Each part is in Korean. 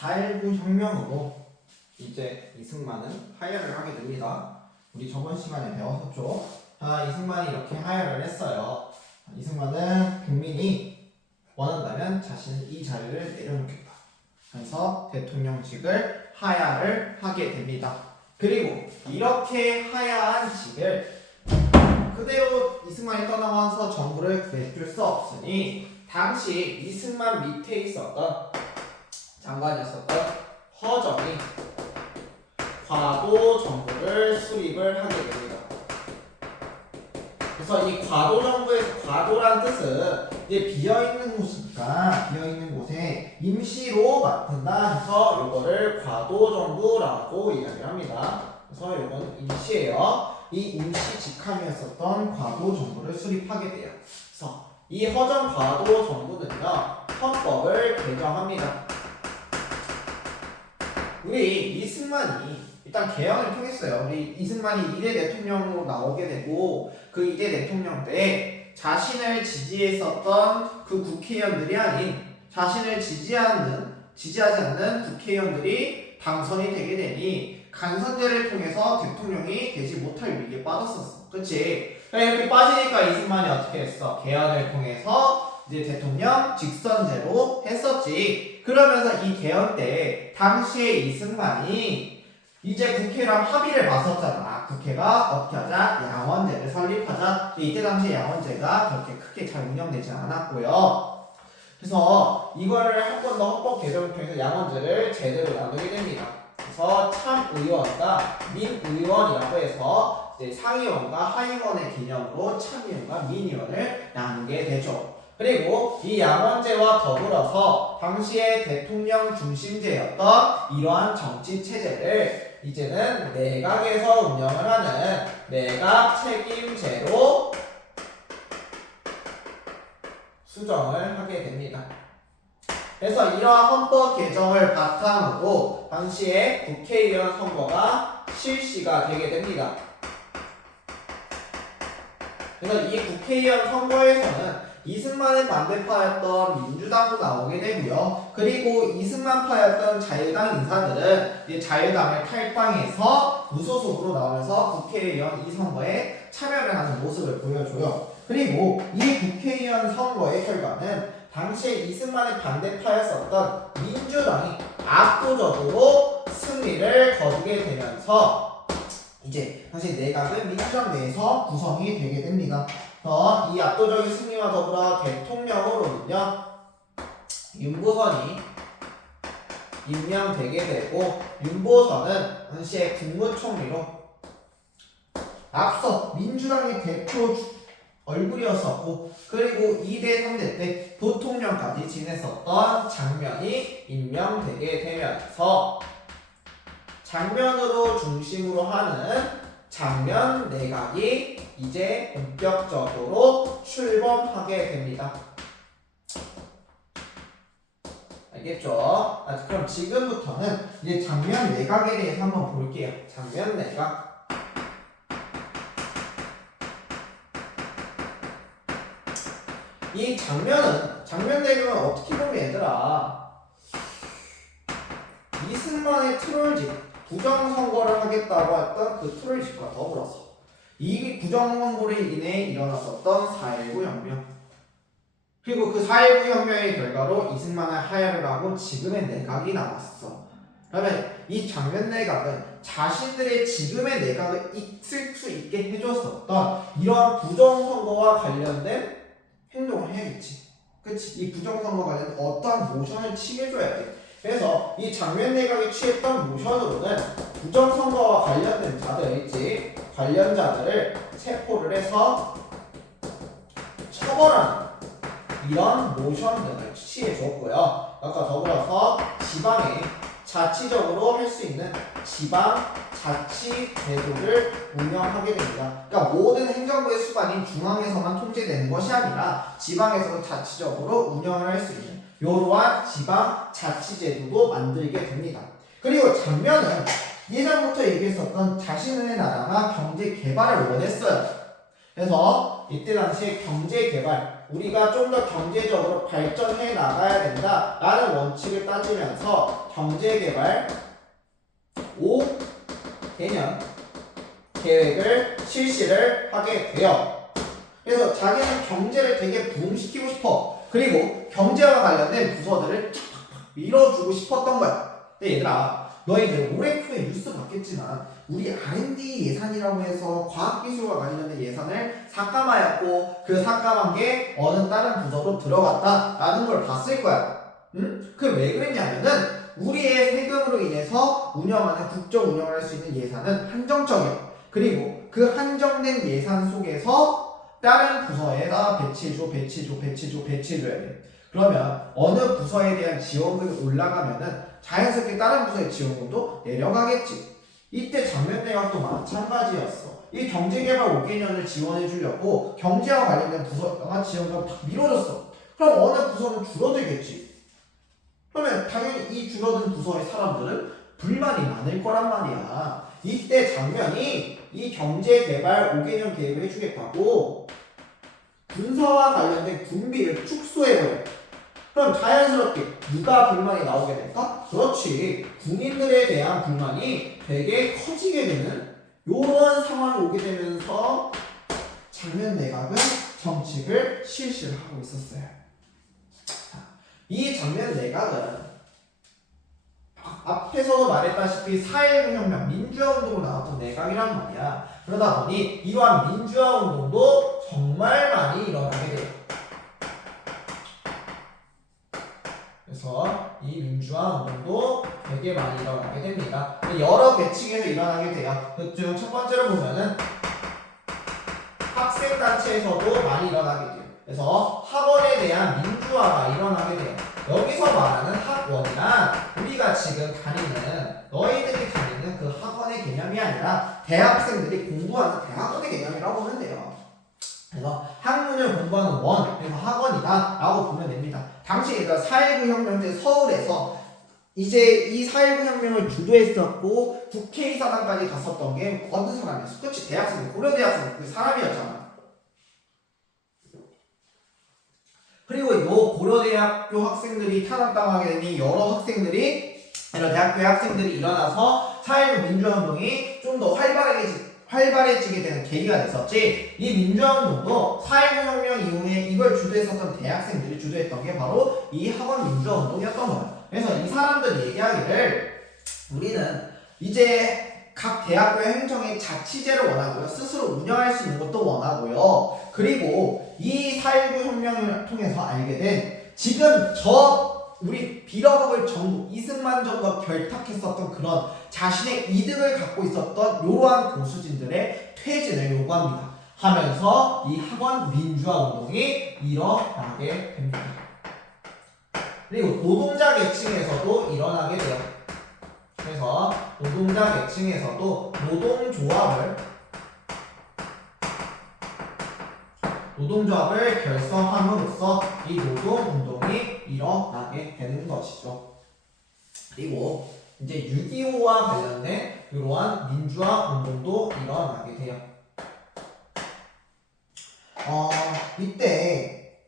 4.19 혁명으로 이제 이승만은 하야를 하게 됩니다. 우리 저번 시간에 배웠었죠. 자, 이승만이 이렇게 하야를 했어요. 이승만은 국민이 원한다면 자신은 이 자리를 내려놓겠다. 그래서 대통령직을 하야를 하게 됩니다. 그리고 이렇게 하야한 직을 그대로 이승만이 떠나와서 정부를 내줄 수 없으니 당시 이승만 밑에 있었던 장관이었었던 허정이 과도 정부를 수립을 하게 됩니다. 그래서 이 과도 정부에서 과도란 뜻은 이제 비어있는 곳이니까 비어있는 곳에 임시로 맡는다 해서 이거를 과도 정부라고 이야기를 합니다. 그래서 이건 임시예요. 이 임시 직함이었었던 과도 정부를 수립하게 돼요. 그래서 이 허정 과도 정부는요 헌법을 개정합니다. 우리 이승만이 일단 개헌을 통했어요. 우리 이승만이 2대 대통령으로 나오게 되고 그 2대 대통령 때 자신을 지지했었던 그 국회의원들이 아닌 자신을 지지하지 않는 국회의원들이 당선이 되게 되니 간선제를 통해서 대통령이 되지 못할 위기에 빠졌었어. 그치? 이렇게 빠지니까 이승만이 어떻게 했어? 개헌을 통해서 이제 대통령 직선제로 했었지. 그러면서 이 개헌 때 당시에 이승만이 이제 국회랑 합의를 맞섰잖아. 국회가 어떻게 하자? 양원제를 설립하자. 이때 당시에 양원제가 그렇게 크게 잘 운영되지 않았고요. 그래서 이거를 한 번 더 헌법 개정을 통해서 양원제를 제대로 나누게 됩니다. 그래서 참의원과 민의원이라고 해서 이제 상의원과 하의원의 개념으로 참의원과 민의원을 나누게 되죠. 그리고 이 양원제와 더불어서 당시의 대통령 중심제였던 이러한 정치 체제를 이제는 내각에서 운영을 하는 내각 책임제로 수정을 하게 됩니다. 그래서 이러한 헌법 개정을 바탕으로 당시에 국회의원 선거가 실시가 되게 됩니다. 그래서 이 국회의원 선거에서는 이승만의 반대파였던 민주당도 나오게 되고요. 그리고 이승만파였던 자유당 인사들은 이제 자유당을 탈당해서 무소속으로 나오면서 국회의원 이 선거에 참여를 하는 모습을 보여줘요. 그리고 이 국회의원 선거의 결과는 당시에 이승만의 반대파였었던 민주당이 압도적으로 승리를 거두게 되면서 이제 다시 내각은 민주당 내에서 구성이 되게 됩니다. 이 압도적인 승리와 더불어 대통령으로는요 윤보선이 임명되게 되고 윤보선은 당시에 국무총리로 앞서 민주당의 대표 얼굴이었었고 그리고 2대 3대 때 부통령까지 지냈었던 장면이 임명되게 되면서 장면으로 중심으로 하는 장면 내각이 이제 본격적으로 출범하게 됩니다. 알겠죠? 그럼 지금부터는 이제 장면 내각에 대해서 한번 볼게요. 장면 내각. 이 장면 내각은 어떻게 보면 얘들아 이승만의 트롤직 부정선거를 하겠다고 했던 그 트롤직과 더불어서 이 부정선거로 인해 일어났었던 4.19 혁명 그리고 그 4.19 혁명의 결과로 이승만을 하야를 하고 지금의 내각이 나왔어. 그러면 이 장면 내각은 자신들의 지금의 내각을 있을 수 있게 해줬었던 이러한 부정선거와 관련된 행동을 해야겠지. 그치? 이 부정선거 관련 어떠한 모션을 취해줘야 돼. 그래서 이 장면 내각이 취했던 모션으로는 부정선거와 관련된 자들 있지 관련자들을 체포를 해서 처벌하는 이런 모션 등을 취해줬고요. 아까 더불어서 지방에 자치적으로 할 수 있는 지방자치 제도를 운영하게 됩니다. 그러니까 모든 행정부의 수반이 중앙에서만 통제되는 것이 아니라 지방에서도 자치적으로 운영을 할 수 있는 이러한 지방자치제도도 만들게 됩니다. 그리고 장면은 예전부터 얘기했었던 자신의 나라가 경제 개발을 원했어요. 그래서 이때 당시에 경제 개발 우리가 좀 더 경제적으로 발전해 나가야 된다라는 원칙을 따지면서 경제개발 5개년 계획을 실시를 하게 돼요. 그래서 자기는 경제를 되게 부흥시키고 싶어. 그리고 경제와 관련된 부서들을 쫙 밀어주고 싶었던 거야. 근데 얘들아, 너희들 올해 초에 뉴스 봤겠지만 우리 R&D 예산이라고 해서 과학기술과 관련된 예산을 삭감하였고 그 삭감한 게 어느 다른 부서로 들어갔다라는 걸 봤을 거야. 응? 그 왜 그랬냐면은 우리의 세금으로 인해서 운영하는 국정 운영을 할 수 있는 예산은 한정적이야. 그리고 그 한정된 예산 속에서 다른 부서에다 배치해줘야 돼. 그러면 어느 부서에 대한 지원금이 올라가면은 자연스럽게 다른 부서의 지원금도 내려가겠지. 이때 장면대학도 마찬가지였어. 이 경제개발 5개년을 지원해 주려고 경제와 관련된 부서가 지원금을 팍 밀어줬어. 그럼 어느 부서는 줄어들겠지. 그러면 당연히 이 줄어든 부서의 사람들은 불만이 많을 거란 말이야. 이때 장면이 이 경제개발 5개년 계획을 해주겠다고 군사와 관련된 군비를 축소해버려. 그럼 자연스럽게 누가 불만이 나오게 될까? 그렇지. 군인들에 대한 불만이 되게 커지게 되는 요런 상황이 오게 되면서 장면 내각은 정책을 실시를 하고 있었어요. 이 장면 내각은 앞에서도 말했다시피 4.19 혁명, 민주화 운동으로 나왔던 내각이란 말이야. 그러다 보니 이러한 민주화 운동도 정말 많이 일어나게 돼요. 그래서 이 민주화 운동도 되게 많이 일어나게 됩니다. 여러 계층에서 일어나게 돼요. 그중 첫 번째로 보면은 학생단체에서도 많이 일어나게 돼요. 그래서 학원에 대한 민주화가 일어나게 돼요. 여기서 말하는 학원이란 우리가 지금 다니는 너희들이 다니는 그 학원의 개념이 아니라 대학생들이 공부하는 대학원의 개념이라고 보면 돼요. 그래서 학문을 공부하는 원, 그래서 학원이다 라고 보면 됩니다. 당시 4.19 혁명 때 서울에서 이제 이 4.19 혁명을 주도했었고 국회의사당까지 갔었던 게 어떤 사람이었어? 그렇지, 대학생, 고려대학생 그 사람이었잖아. 그리고 이 고려대학교 학생들이 탄압당하게 되니 여러 학생들이 이런 대학교의 학생들이 일어나서 4.19 민주화운동이 좀 더 활발해지게 되는 계기가 됐었지. 이 민주화운동도 4.19 혁명 이후에 이걸 주도했었던 대학생들이 주도했던 게 바로 이 학원 민주화운동이었던 거예요. 그래서 이 사람들이 얘기하기를 우리는 이제 각 대학교의 행정의 자치제를 원하고요. 스스로 운영할 수 있는 것도 원하고요. 그리고 이 4.19 혁명을 통해서 알게 된 지금 우리 빌어먹을 정부 이승만 정부가 결탁했었던 그런 자신의 이득을 갖고 있었던 이러한 교수진들의 퇴진을 요구합니다. 하면서 이 학원 민주화 운동이 일어나게 됩니다. 그리고 노동자 계층에서도 일어나게 돼요. 그래서 노동자 계층에서도 노동조합을 결성함으로써 이 노동운동이 일어나게 되는 것이죠. 그리고 이제 6.25와 관련된 이러한 민주화 운동도 일어나게 돼요. 이때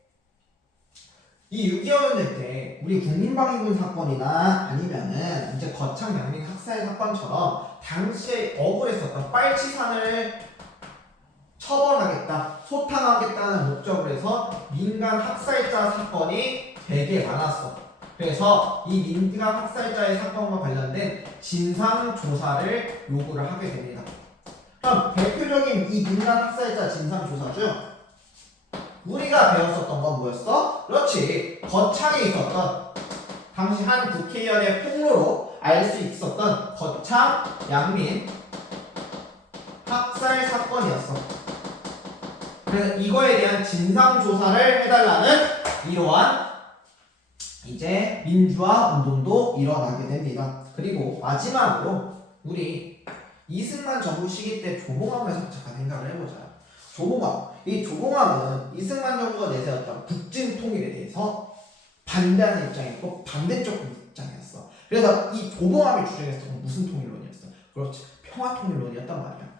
이 6.25 운동 때 우리 국민방위군 사건이나 아니면은 이제 거창 양민 학살 사건처럼 당시에 억울했었던 빨치산을 처벌하겠다, 소탕하겠다는 목적으로 해서 민간 학살자 사건이 되게 많았어. 그래서 이 민간 학살자의 사건과 관련된 진상조사를 요구를 하게 됩니다. 그럼 대표적인 이 민간 학살자 진상조사 중 우리가 배웠었던 건 뭐였어? 그렇지, 거창에 있었던 당시 한 국회의원의 폭로로 알 수 있었던 거창 양민 학살 사건이었어. 그래서 이거에 대한 진상조사를 해달라는 이러한 이제 민주화 운동도 일어나게 됩니다. 그리고 마지막으로 우리 이승만 정부 시기 때 조봉암에서 잠깐 생각을 해보자. 이 조봉암은 이승만 정부가 내세웠던 북진 통일에 대해서 반대하는 입장이었고 반대쪽 입장이었어. 그래서 이 조봉암이 주장했던 건 무슨 통일론이었어? 그렇지, 평화통일론이었단 말이야.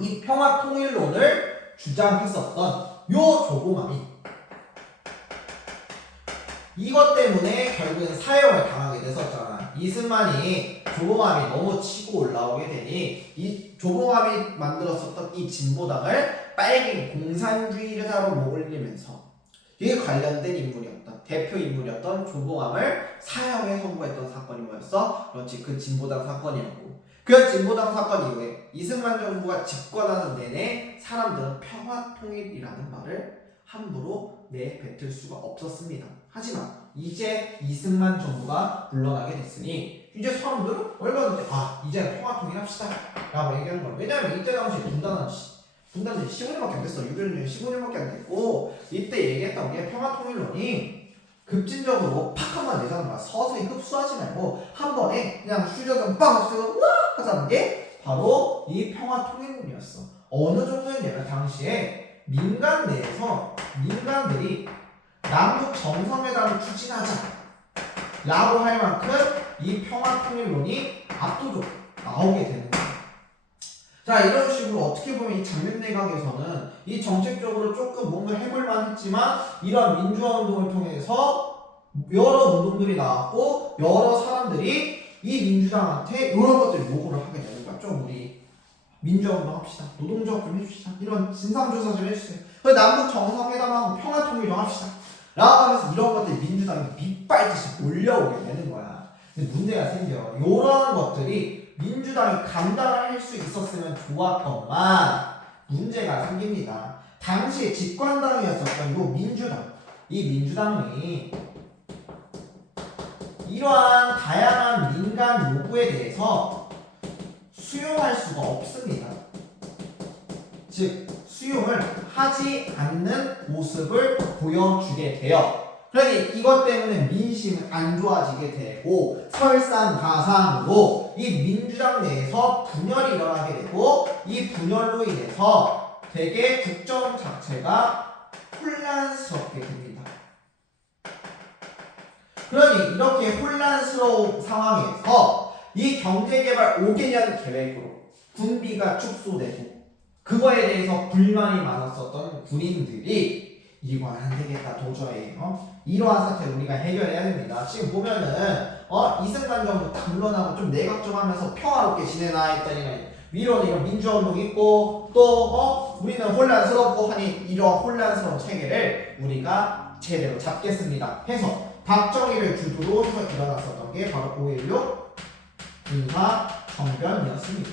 이 평화통일론을 주장했었던 요 조봉암이 이것 때문에 결국은 사형을 당하게 됐었잖아. 이승만이 조봉암이 너무 치고 올라오게 되니 이 조봉암이 만들었었던 이 진보당을 빨갱이 공산주의를 하러 몰리면서 이게 관련된 인물이었던 대표 인물이었던 조봉암을 사형에 선고했던 사건이 뭐였어? 그렇지, 그 진보당 사건이었고, 그 진보당 사건 이후에 이승만 정부가 집권하는 내내 사람들은 평화통일이라는 말을 함부로 내뱉을 수가 없었습니다. 하지만 이제 이승만 정부가 물러나게 됐으니 이제 사람들은 얼마든지 이제 평화통일 합시다 라고 얘기하는 거예요. 왜냐하면 이때 당시에 분단한 지 15년밖에 안 됐어. 6.25년 15년밖에 안 됐고, 이때 얘기했던 게 평화통일론이 급진적으로 팍 한 번 내자는 거야. 서서히 흡수하지 말고 한 번에 그냥 휴전선 빵 없애고 우와 하자는 게 바로 이 평화통일론이었어. 어느 정도였냐면 당시에 민간 내에서 민간들이 남북 정상회담을 추진하자 라고 할 만큼 이 평화통일론이 압도적으로 나오게 되는 거야. 자, 이런 식으로 어떻게 보면 이 장면 내각에서는 이 정책적으로 조금 뭔가 해볼만 했지만 이런 민주화 운동을 통해서 여러 운동들이 나왔고 여러 사람들이 이 민주당한테 이런 것들 요구를 하게 되는 거야. 좀 우리 민주화 운동 합시다. 노동조합 좀 해주시다. 이런 진상조사 좀 해주세요. 남북 정상회담하고 평화통일 좀 합시다. 라고 하면서 이런 것들이 민주당이 밑발듯이 몰려오게 되는 거야. 근데 문제가 생겨. 이런 것들이 민주당이 감당을 할 수 있었으면 좋았건만 문제가 생깁니다. 당시에 집권당이었었던 이 민주당이 이러한 다양한 민간 요구에 대해서 수용할 수가 없습니다. 즉 수용을 하지 않는 모습을 보여주게 돼요. 그러니 이것 때문에 민심은 안 좋아지게 되고 설상가상으로 이 민주당 내에서 분열이 일어나게 되고 이 분열로 인해서 되게 국정 자체가 혼란스럽게 됩니다. 그러니 이렇게 혼란스러운 상황에서 이 경제개발 5개년 계획으로 군비가 축소되고 그거에 대해서 불만이 많았었던 군인들이 이건 안 되겠다 도저히 이러한 사태를 우리가 해결해야 됩니다. 지금 보면은 이승만 정부 딱 물러나고 좀 내각 좀 하면서 평화롭게 지내나 했더니 위로는 이런 민주화운동 있고 또 우리는 혼란스럽고 하니 이러한 혼란스러운 체계를 우리가 제대로 잡겠습니다 해서 박정희를 주도로 해서 일어났었던 게 바로 5.16 군사정변이었습니다.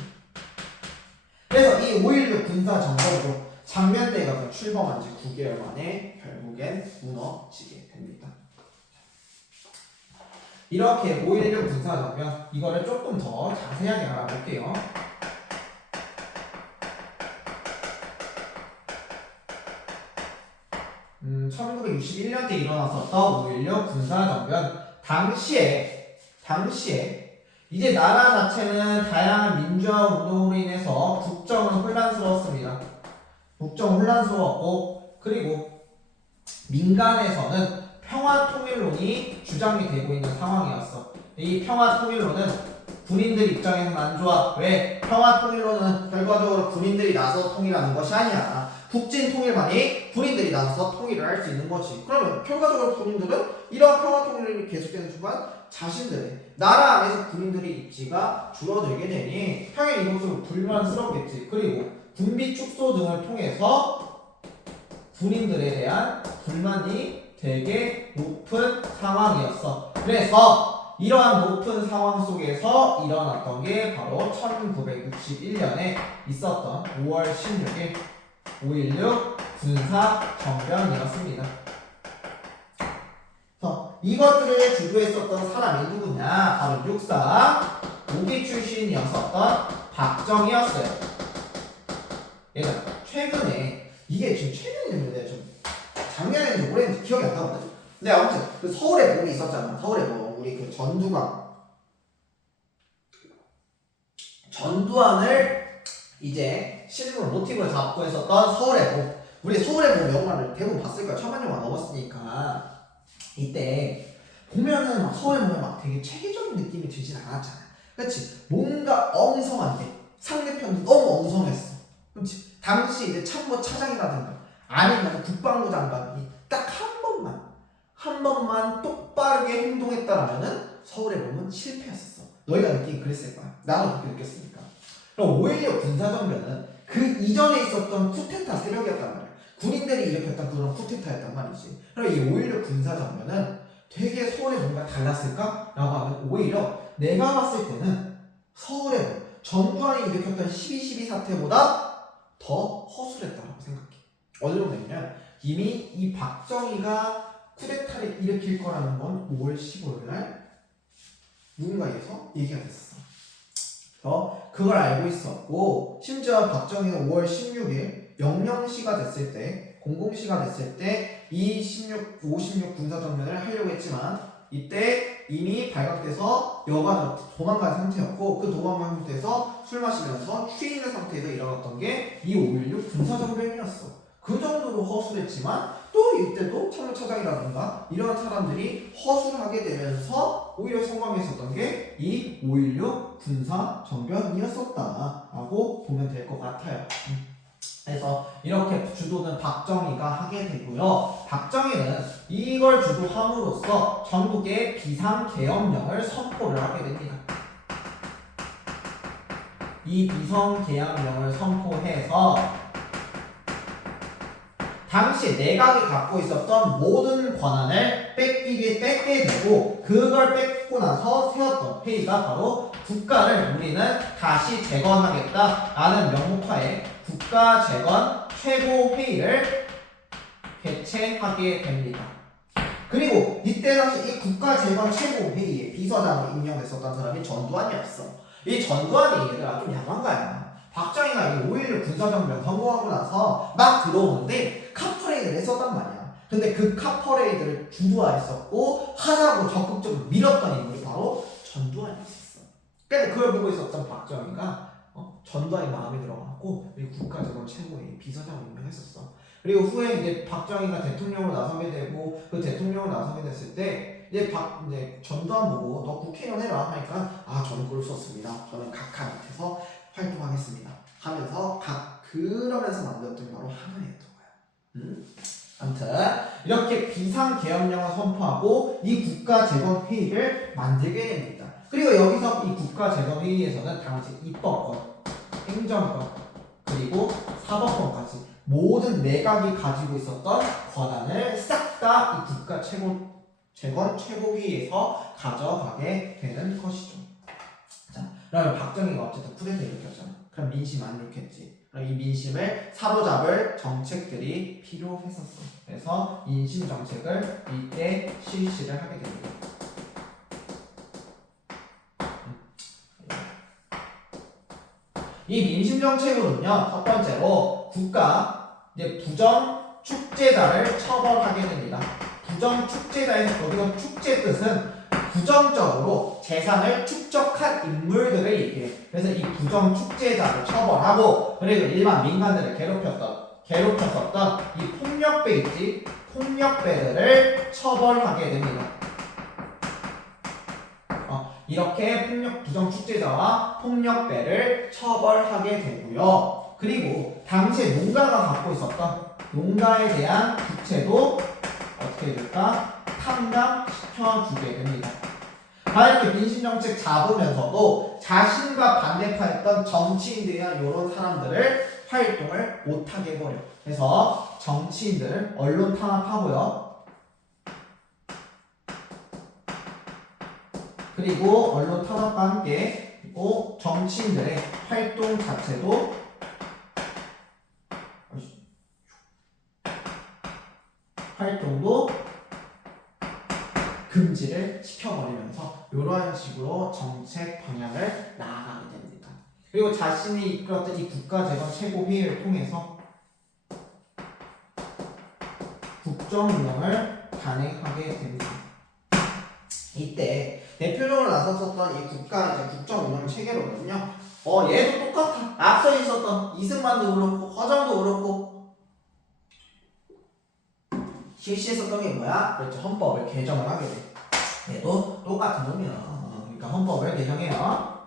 그래서 이 5.16 군사정변으로 장면대각은 출범한 지 9개월 만에 결국엔 무너지게 됩니다. 이렇게 5.16 군사정변 이거를 조금 더 자세하게 알아볼게요. 1961년대 일어났었던 5.16 군사정변 당시에 이제 나라 자체는 다양한 민주화 운동으로 인해서 국정은 혼란스러웠습니다. 국정 혼란스러웠고 그리고 민간에서는 평화통일론이 주장이 되고 있는 상황이었어. 이 평화통일론은 군인들 입장에서는 안 좋아. 왜? 평화통일론은 결과적으로 군인들이 나서 통일하는 것이 아니야. 국진통일만이 군인들이 나서서 통일을 할 수 있는 거지. 그러면 결과적으로 군인들은 이러한 평화통일이 계속되는 순간 자신들의 나라 안에서 군인들의 입지가 줄어들게 되니 당연히 이것으로 불만스럽겠지. 그리고 군비 축소 등을 통해서 군인들에 대한 불만이 되게 높은 상황이었어. 그래서 이러한 높은 상황 속에서 일어났던 게 바로 1961년에 있었던 5월 16일 5.16 군사정변이었습니다. 이것들을 주도했었던 사람이 누구냐? 바로 육사 5기 출신이었었던 박정희였어요. 얘가 최근에 이게 지금 최근인데 좀 작년인지 올해인지 기억이 안 나거든. 근데 아무튼 그 서울의 봄이 있었잖아. 서울의 봄 우리 그 전두환을 이제 실물 모티브를 잡고 했었던 서울의 봄. 우리 서울의 봄 영화를 대부분 봤을 거야. 1000만 영화 넘었으니까. 이때 보면은 막 서울의 봄에 막 되게 체계적인 느낌이 들진 않았잖아. 그치? 뭔가 엉성한데 상대편도 너무 엉성했어. 그렇지. 당시 이제 참모 차장이라든가 아니면 국방부 장관이 딱 한 번만 똑바르게 행동했다라면은 서울의 bom은 실패했었어. 너희가 느끼긴 그랬을 거야. 나도 그렇게 느꼈으니까. 그럼 5.16 군사정변은 그 이전에 있었던 쿠데타 세력이었단 말이야. 군인들이 일으켰던 그런 쿠데타였단 말이지. 그럼 이 5.16 군사정변은 되게 서울에 뭔가 달랐을까? 라고 하면 오히려 내가 봤을 때는 서울에 bom, 전두환이 일으켰던 12.12 사태보다 더 허술했다고 생각해. 어느 정도냐면 이미 이 박정희가 쿠데타를 일으킬 거라는 건 5월 15일 날 누군가에서 얘기가 됐었어. 그래서 그걸 알고 있었고 심지어 박정희는 5월 16일 영명시가 됐을 때 공공시가 됐을 때 이 56 군사정변을 하려고 했지만 이때 이미 발각돼서 여관으로 도망간 상태였고 그 도망간 상태에서 술 마시면서 취해 있는 상태에서 일어났던 게 이 5.16 군사정변이었어. 그 정도로 허술했지만 또 이때도 참모차장이라든가 이런 사람들이 허술하게 되면서 오히려 성공했었던 게 이 5.16 군사정변이었었다라고 보면 될 것 같아요. 그래서 이렇게 주도는 박정희가 하게 되고요. 박정희는 이걸 주도함으로써 전국에 비상계엄령을 선포를 하게 됩니다. 이 비상계엄령을 선포해서 당시 내각이 갖고 있었던 모든 권한을 뺏게 되고 그걸 뺏고 나서 세웠던 회의가 바로 국가를 우리는 다시 재건하겠다라는 명목하에 국가재건 최고회의를 개최하게 됩니다. 그리고 이때 당시 이 국가재건 최고회의에 비서장으로 임명됐었던 사람이 전두환이었어. 이 전두환이 얘들아 좀 야한 거야. 박정희가 이 5.16 군사정변 성공하고 나서 막 들어오는데 카퍼레이드를 했었단 말이야. 근데 그 카퍼레이드를 주도했었고 하자고 적극적으로 밀었던 인물이 바로 전두환이었어. 근데 그걸 보고 있었던 박정희가 전두환이 마음에 들어갔고 국가재건 최고회의 비서장을 임명했었어. 그리고 후에 이제 박정희가 대통령으로 나서게 되고 그 대통령으로 나서게 됐을 때 이제 전두환 보고 너 국회의원 해라 하니까 저는 그럴 수 없습니다. 저는 각하 밑에서 활동하겠습니다. 하면서 그러면서 만들었던 게 바로 하나였던 거야. 아무튼 이렇게 비상계엄령을 선포하고 이 국가재건회의를 만들게 됩니다. 그리고 여기서 이 국가재건회의에서는 당시 입법권, 행정권, 그리고 사법권까지 모든 내각이 가지고 있었던 권한을 싹 다 이 국가재건 최고회의에서 가져가게 되는 것이죠. 자, 그러면 박정희가 어쨌든 쿠데타 일으켰잖아. 그럼 민심 안 일으켰지. 그럼 이 민심을 사로잡을 정책들이 필요했었어. 그래서 민심 정책을 이때 실시를 하게 됩니다. 이 민심 정책으로는요, 첫 번째로 국가 부정 축제자를 처벌하게 됩니다. 부정 축제자에서 거기서 축제 뜻은 부정적으로 재산을 축적한 인물들을 얘기해. 그래서 이 부정 축제자를 처벌하고 그리고 일반 민간들을 괴롭혔었던 이 폭력배 있지? 폭력배들을 처벌하게 됩니다. 이렇게 부정 축제자와 폭력배를 처벌하게 되고요. 그리고 당시에 농가가 갖고 있었던 농가에 대한 부채도 어떻게 해줄까? 탕감시켜주게 됩니다. 이렇게 민심정책 잡으면서도 자신과 반대파였던 정치인들이나 이런 사람들을 활동을 못하게 해버려. 그래서 정치인들을 언론 탄압하고요. 그리고 언론 탄압과 함께 그리고 정치인들의 활동 자체도 활동도 금지를 시켜버리면서 이러한 식으로 정책 방향을 나아가게 됩니다. 그리고 자신이 이끌었던 이 국가재건 최고회의를 통해서 국정운영을 단행하게 됩니다. 이때 대표적으로 나섰었던 이 국정운영 체계로는요, 얘도 똑같아. 앞서 있었던 이승만도 그렇고 허정도 그렇고 실시했었던 게 뭐야? 그렇죠. 헌법을 개정을 하게 돼. 얘도 똑같은 놈이야. 그러니까 헌법을 개정해요.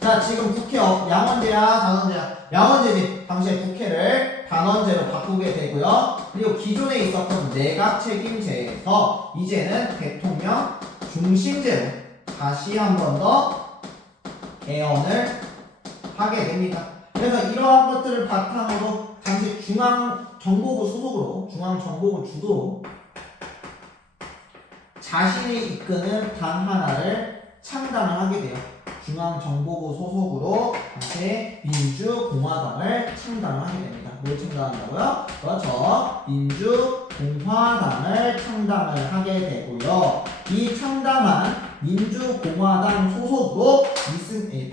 자, 자, 지금 국회 양원제야, 단원제야? 양원제지. 당시에 국회를 단원제로 바꾸게 되고요. 그리고 기존에 있었던 내각 책임제에서 이제는 대통령 중심제로 다시 한 번 더 개헌을 하게 됩니다. 그래서 이러한 것들을 바탕으로 당시 중앙정보부 소속으로, 중앙정보부 주도로 자신이 이끄는 당 하나를 창당을 하게 돼요. 중앙정보부 소속으로 다시 민주공화당을 창당을 하게 됩니다. 뭘 창당한다고요? 그렇죠. 민주공화당을 창당을 하게 되고요. 이 창당한 민주공화당 소속으로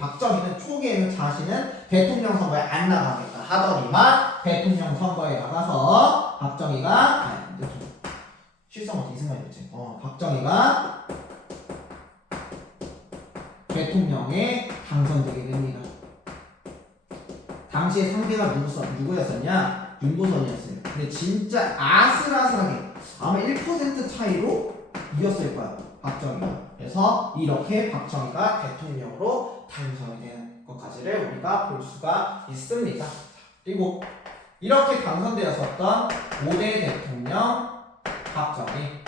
박정희는 초기에는 자신은 대통령 선거에 안 나가겠다 하더니만 대통령 선거에 나가서 박정희가 실성은 이승만이었지. 박정희가 대통령에 당선되게 됩니다. 당시에 상대가 누구였었냐? 윤도선이었어요. 근데 진짜 아슬아슬하게 아마 1% 차이로 이겼을 거야, 박정희가. 그래서 이렇게 박정희가 대통령으로 당선이 되는 것까지를 우리가 볼 수가 있습니다. 그리고 이렇게 당선되었었던 5대 대통령 박정희.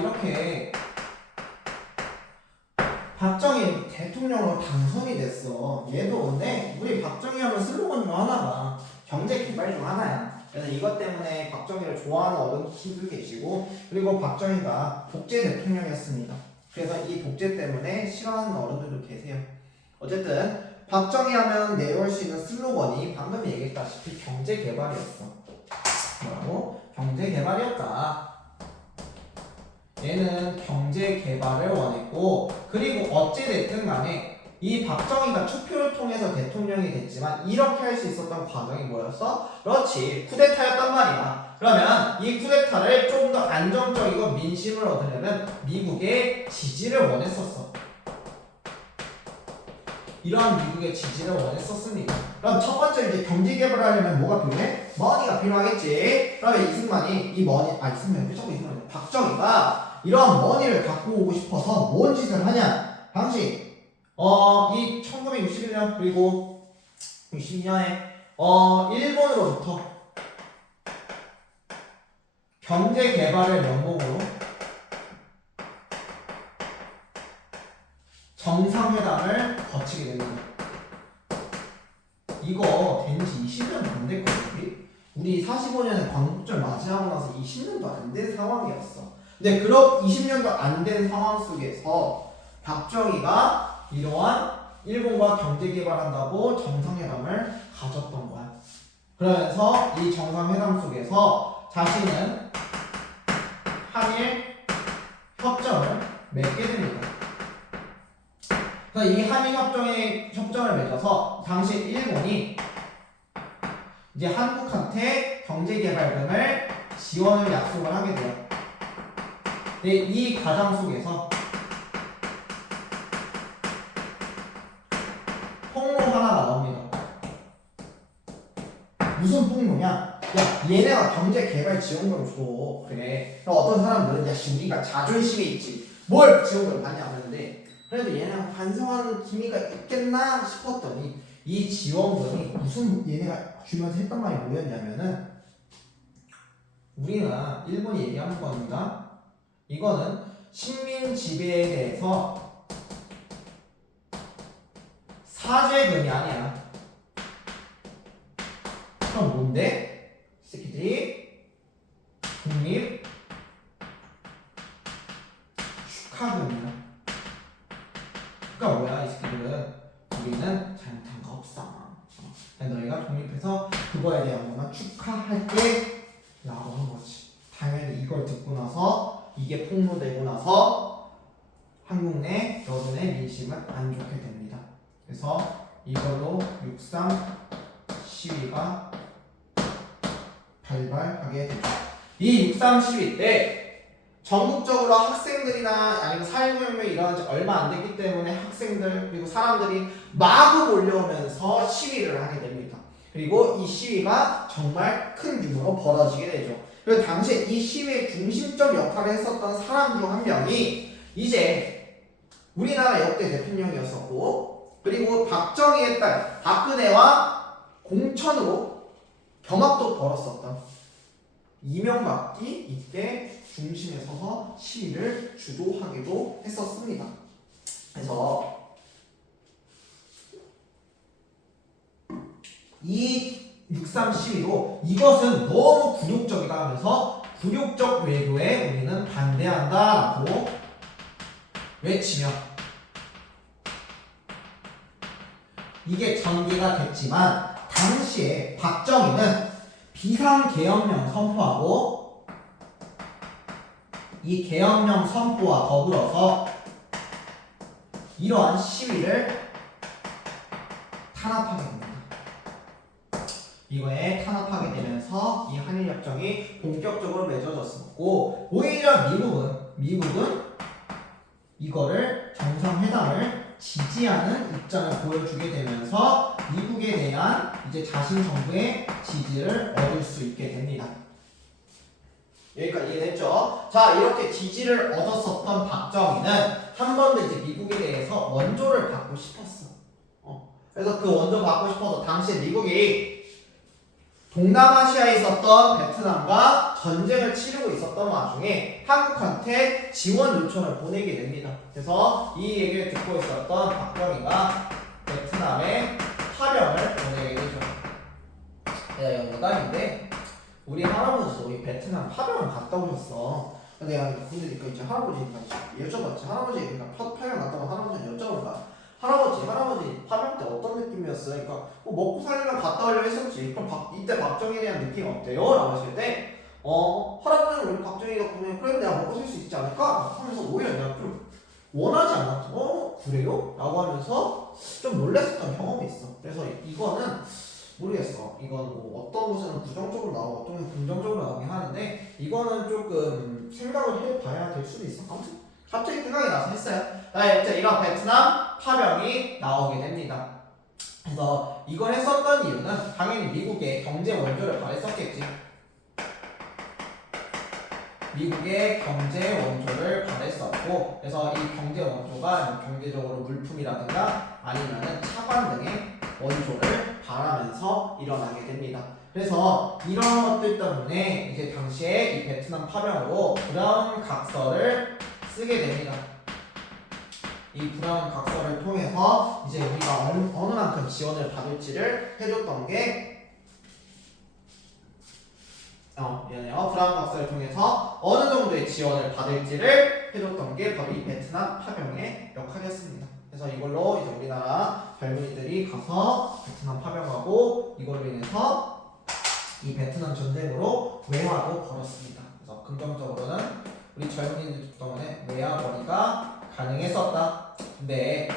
이렇게 박정희 대통령으로 당선이 됐어. 얘도 근데 우리 박정희 하면 슬로건 중 하나가 경제 개발 중 하나야. 그래서 이것 때문에 박정희를 좋아하는 어른들도 계시고, 그리고 박정희가 독재 대통령이었습니다. 그래서 이 독재 때문에 싫어하는 어른들도 계세요. 어쨌든 박정희 하면 내올 수 있는 슬로건이 방금 얘기했다시피 경제 개발이었어. 뭐라고? 경제 개발이었다. 얘는 경제 개발을 원했고, 그리고 어찌됐든 간에 이 박정희가 투표를 통해서 대통령이 됐지만 이렇게 할 수 있었던 과정이 뭐였어? 그렇지, 쿠데타였단 말이야. 그러면 이 쿠데타를 좀 더 안정적이고 민심을 얻으려면 미국의 지지를 원했었어. 이러한 미국의 지지를 원했었습니다. 그럼 첫 번째 이제 경제 개발을 하려면 뭐가 필요해? 머니가 필요하겠지. 그러면 박정희가 이러한 머니를 갖고 오고 싶어서 뭔 짓을 하냐? 당시 이 1961년 그리고 62년에 일본으로부터 경제 개발의 명목으로 정상회담을 거치게 됩니다. 이거 된 지 20년 안 됐거든. 우리 45년에 광복절 맞이하고 나서 20년도 안 된 상황이었어. 근데 그런 20년도 안 된 상황 속에서 박정희가 이러한 일본과 경제 개발한다고 정상회담을 가졌던 거야. 그러면서 이 정상회담 속에서 자신은 한일 협정을 맺게 됩니다. 그래서 이 한일 협정을 맺어서 당시 일본이 이제 한국한테 경제개발금을 지원을 약속을 하게 돼요. 근데 이 과정 속에서 폭로 하나가 나옵니다. 무슨 폭로냐? 야, 얘네가 경제개발 지원금을 줘. 그래. 어떤 사람들은 야, 우리가 자존심이 있지. 뭘 지원금을 받냐 하는데, 그래도 얘네가 반성하는 기미가 있겠나 싶었더니 이 지원금이 무슨 얘네가 주면서 했던 말이 뭐였냐면은, 우리는 일본이 얘기하는 겁니다. 이거는 식민 지배에 대해서 사죄금이 아니야. 그럼 뭔데? 새끼들이 독립 축하금이야. 그러니까 뭐야, 이 새끼들은 우리는 잘못한 거 없어. 너희가 독립해서 그거에 대한 것만 축하할게 라고 한 거지. 당연히 이걸 듣고 나서 이게 폭로되고 나서 한국 내 여론의 민심은 안 좋게 됩니다. 그래서 이걸로 6.3 시위가 발발하게 되죠. 이 6.3 시위 때 전국적으로 학생들이나 아니면 사회구혁명이 일어난 지 얼마 안 됐기 때문에 학생들 그리고 사람들이 마구 몰려오면서 시위를 하게 됩니다. 그리고 이 시위가 정말 큰 규모로 벌어지게 되죠. 그리고 당시에 이 시위의 중심적 역할을 했었던 사람 중 한 명이 이제 우리나라 역대 대통령이었었고, 그리고 박정희의 딸 박근혜와 공천으로 경합도 벌었었던 이명박이 이때 중심에 서서 시위를 주도하기도 했었습니다. 그래서 이 6.3 시위로 이것은 너무 굴욕적이다 하면서 굴욕적 외교에 우리는 반대한다라고 외치며 이게 전개가 됐지만, 당시에 박정희는 비상계엄령 선포하고 이 계엄령 선포와 더불어서 이러한 시위를 탄압하게 됩니다. 이거에 탄압하게 되면서 이 한일협정이 본격적으로 맺어졌었고, 오히려 미국은 이거를 정상회담을 지지하는 입장을 보여주게 되면서 미국에 대한 이제 자신 정부의 지지를 얻을 수 있게 됩니다. 여기까지 이해됐죠? 자, 이렇게 지지를 얻었었던 박정희는 한 번 더 이제 미국에 대해서 원조를 받고 싶었어. 그래서 그 원조 받고 싶어서 당시에 미국이 동남아시아에 있었던 베트남과 전쟁을 치르고 있었던 와중에 한국한테 지원 요청을 보내게 됩니다. 그래서 이 얘기를 듣고 있었던 박정희가 베트남에 파병을 보내게 되죠. 내가 연구단인데 우리 할아버지도 이 베트남 파병을 갔다 오셨어. 내가 근데 이제 할아버지니까 여쭤봤지. 할아버지니까 파병 갔다 온 할아버지는 여쭤볼까? 할아버지 파병 때 어떤 느낌이었어요? 그러니까 뭐 먹고 살려면 갔다 오려고 했었지. 그럼 이때 박정희에 대한 느낌 어때요? 라고 했을 때 할아버지는 우리 박정희 덕분에 그래 내가 먹고 살 수 있지 않을까? 하면서 오히려 내가 좀 원하지 않았죠. 그래요? 라고 하면서 좀 놀랐었던 경험이 있어. 그래서 이거는 모르겠어. 이건 뭐 어떤 곳에는 부정적으로 나오고 어떤 곳에는 긍정적으로 나오긴 하는데, 이거는 조금 생각을 해봐야 될 수도 있어. 아무튼 갑자기 생각이 나서 했어요. 이제 이런 베트남 파병이 나오게 됩니다. 그래서 이걸 했었던 이유는 당연히 미국의 경제 원조를 바랬었겠지. 미국의 경제 원조를 바랬었고, 그래서 이 경제 원조가 경제적으로 물품이라든가 아니면은 차관 등의 원조를 바라면서 일어나게 됩니다. 그래서 이런 것들 때문에 이제 당시에 이 베트남 파병으로 브라운 각서를 쓰게 됩니다. 이 브라운 각서를 통해서 이제 우리가 어느 만큼 지원을 받을지를 해줬던 게 브라운 각서를 통해서 어느 정도의 지원을 받을지를 해줬던 게 바로 이 베트남 파병의 역할이었습니다. 그래서 이걸로 이제 우리나라 젊은이들이 가서 베트남 파병하고 이걸로 인해서 이 베트남 전쟁으로 외화도 벌었습니다. 그래서 긍정적으로는 우리 젊은이들 때문에 외화벌이가 가능했었다. 근데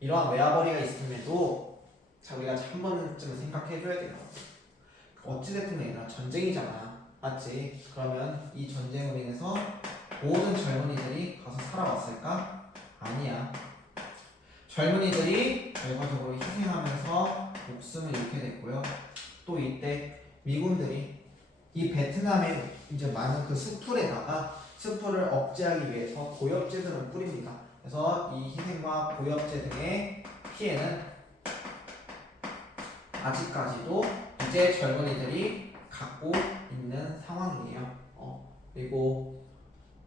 이러한 외화벌이가 있음에도 우리가 한 번쯤 생각해줘야 돼요. 어찌됐든 얘들아 전쟁이잖아. 맞지? 그러면 이 전쟁으로 인해서 모든 젊은이들이 가서 살아왔을까? 아니야. 젊은이들이 결과적으로 희생하면서 목숨을 잃게 됐고요. 또 이때 미군들이 이 베트남에 이제 많은 그 숲풀에다가 숲풀을 억제하기 위해서 고엽제 등을 뿌립니다. 그래서 이 희생과 고엽제 등의 피해는 아직까지도 이제 젊은이들이 갖고 있는 상황이에요. 그리고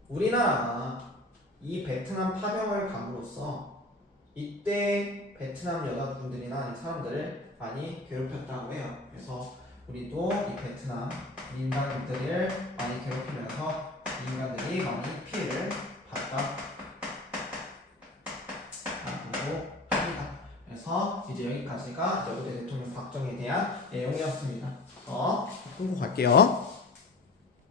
우리나라가 이 베트남 파병을 감으로써 이때 베트남 여자분들이나 사람들을 많이 괴롭혔다고 해요. 그래서 우리도 이 베트남 민간인들을 많이 괴롭히면서 민간들이 많이 피해를 봤다고 합니다. 그래서 이제 여기까지가 여고대 대통령 박정희에 대한 내용이었습니다. 끊고 갈게요.